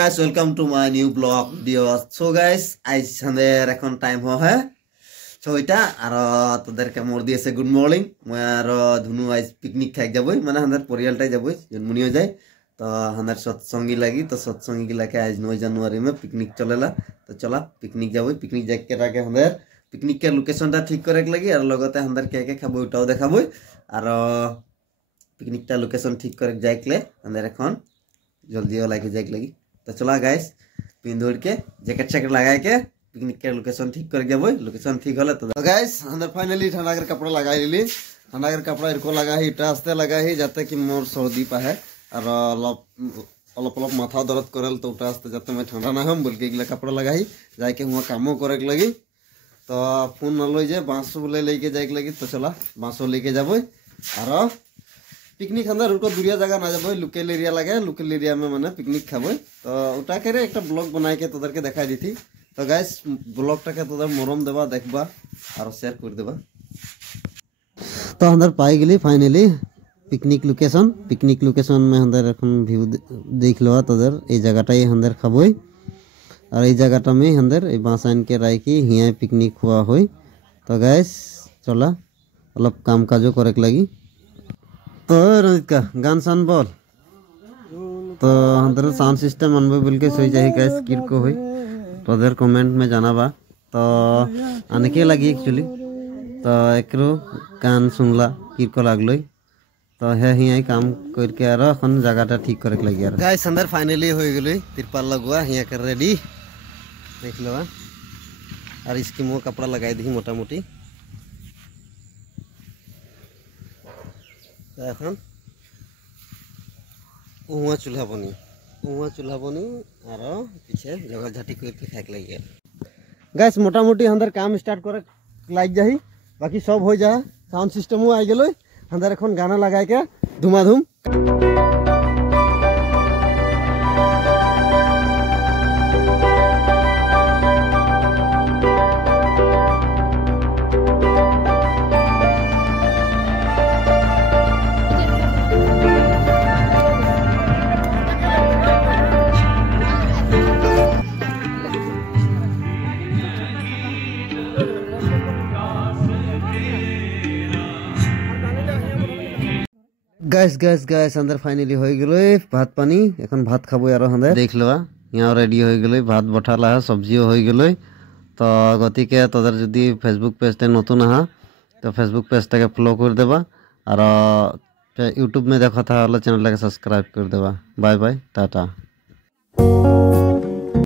guys, welcome to my new blog video. So guys, I sander এখন time হয় ছয়টা আর তোদেরকে মোর দিয়েছে গুড মর্নিং মই আর ধুনু আজ পিকনিক খাই যাবই মানে আমাদের পরিয়ালটাই যাবই জন্মনিও যায় তো আমাদের সৎসঙ্গী লাগি তো সৎসঙ্গী গিলাকে আজ 9 জানুয়ারি में पिकनिक चलेला तो चला पिकनिक যাবই पिकनिक যাকে আগে আমাদের পিকনিকের লোকেশনটা ঠিক করে লাগি আর লগতে আমাদের কে কে খাবো ওটাও দেখাবই আর পিকনিকটা লোকেশন ঠিক করে যাইকলে আমাদের এখন जल्दी लाइक जाए लगी तो चला गाइस पिंदोड़ के जैकेट शैकेट लगा के पिकनिक के लोकेशन ठीक कर गया लोकेशन ठीक होला तो गाइस अंदर फाइनली ठंडा कर कपड़ा लगा ली ठंडा कर कपड़ा इनको लगा ही टास्ते लगा ही जाते कि मोर सर्दी पा है और अलग अलग माथा दर्द करल तो टास्ते जाते मैं ठंडा ना हम बोल के इगला कपड़ा लगा ही जाके हुआ कामों करे लगी तो फोन न लो जे बांसो बोले लेके जाए लगी तो चला बांसो लेके जाबो और पिकनिक अंदर उनको दूरिया जगह ना जाबो लोकल एरिया लगे लोकल एरिया में माने पिकनिक खाबो तो उटा करे एक ब्लॉग बनाई के तोदर के दिखाई दी थी तो गाइस ब्लॉगटा के तोदर मरम देबा देखबा और शेयर कर देबा तो अंदर पाई गेली फाइनली पिकनिक लोकेशन में अंदर এখন ভিউ देख लो तोदर এই জায়গাটাই अंदर খাবই আর এই জায়গাটা में अंदर এই বাঁসাইন के রাখি হিয়া পিকনিক हुआ होई तो गाइस चला অলপ কাম কাজও করে লাগি तो रंजित का गान सान बोल तो अंदर साउंड सिस्टम अनबो बोल के सोई जाही गाइस किर को होई तो अदर कमेंट में जानाबा तो आने के लगी एक्चुअली तो एकरो गान सुनला किर को लागलोई तो हे हिया काम करके आरो এখন জায়গাটা ঠিক করে লাগি আর गाइस अंदर फाइनली होई गेलै तिरपाल लगवा हिया कर रेडी देख लो और इसकी मो कपड़ा लगाई दी मोटा मोटी এখন उहाँ चूल्हा बनी और पीछे जगह झाटी करके खाक लग गया गैस मोटा मोटी अंदर काम स्टार्ट करे लाग जाही बाकी सब हो जा साउंड सिस्टम आ गेलो अंदर এখন गाना लगा के धुमाधुम गैस अंदर फाइनली हो गए भात पानी এখন भात खाबो यार अंदर देख लो यहाँ रेडी हो गए भात बठाला सब्जिओ हो गए तो गति के तोदर जदि फेसबुक पेजटे नतून आहा तो फेसबुक पेजटाके फॉलो कर देबा और यूट्यूब में देखा था चैनल सब्सक्राइब कर देबा बाय बाय टाटा।